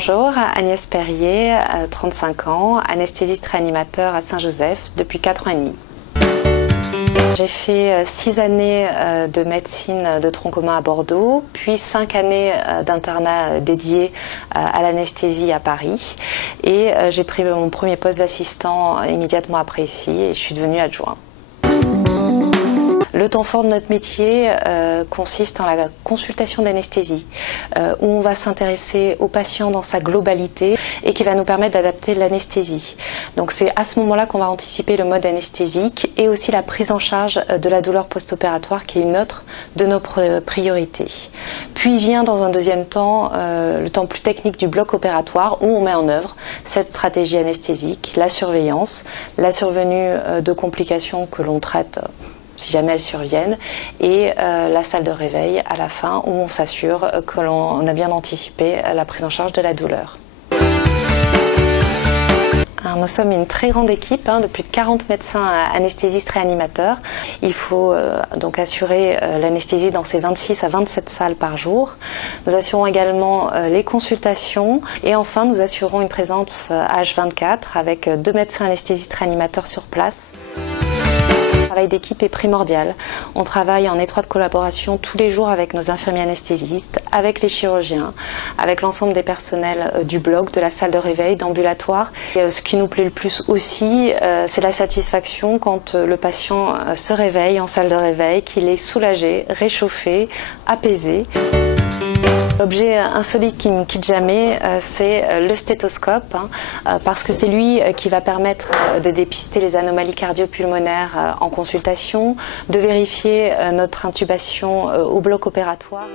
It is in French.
Bonjour, Agnès Perrier, 35 ans, anesthésiste réanimateur à Saint-Joseph depuis 4 ans et demi. J'ai fait 6 années de médecine de tronc commun à Bordeaux, puis 5 années d'internat dédié à l'anesthésie à Paris. Et j'ai pris mon premier poste d'assistant immédiatement après ici et je suis devenue adjoint. Le temps fort de notre métier consiste en la consultation d'anesthésie, où on va s'intéresser au patient dans sa globalité et qui va nous permettre d'adapter l'anesthésie. Donc c'est à ce moment-là qu'on va anticiper le mode anesthésique et aussi la prise en charge de la douleur post-opératoire qui est une autre de nos priorités. Puis vient dans un deuxième temps le temps plus technique du bloc opératoire où on met en œuvre cette stratégie anesthésique, la surveillance, la survenue de complications que l'on traite si jamais elles surviennent, et la salle de réveil à la fin où on s'assure que l'on a bien anticipé la prise en charge de la douleur. Nous sommes une très grande équipe de plus de 40 médecins anesthésistes réanimateurs. Il faut donc assurer l'anesthésie dans ces 26 à 27 salles par jour. Nous assurons également les consultations et enfin nous assurons une présence H24 avec 2 médecins anesthésistes réanimateurs sur place. Le travail d'équipe est primordial. On travaille en étroite collaboration tous les jours avec nos infirmiers anesthésistes, avec les chirurgiens, avec l'ensemble des personnels du bloc, de la salle de réveil, d'ambulatoire. Ce qui nous plaît le plus aussi, c'est la satisfaction quand le patient se réveille en salle de réveil, qu'il est soulagé, réchauffé, apaisé. L'objet insolite qui ne me quitte jamais, c'est le stéthoscope, parce que c'est lui qui va permettre de dépister les anomalies cardio-pulmonaires en consultation, de vérifier notre intubation au bloc opératoire.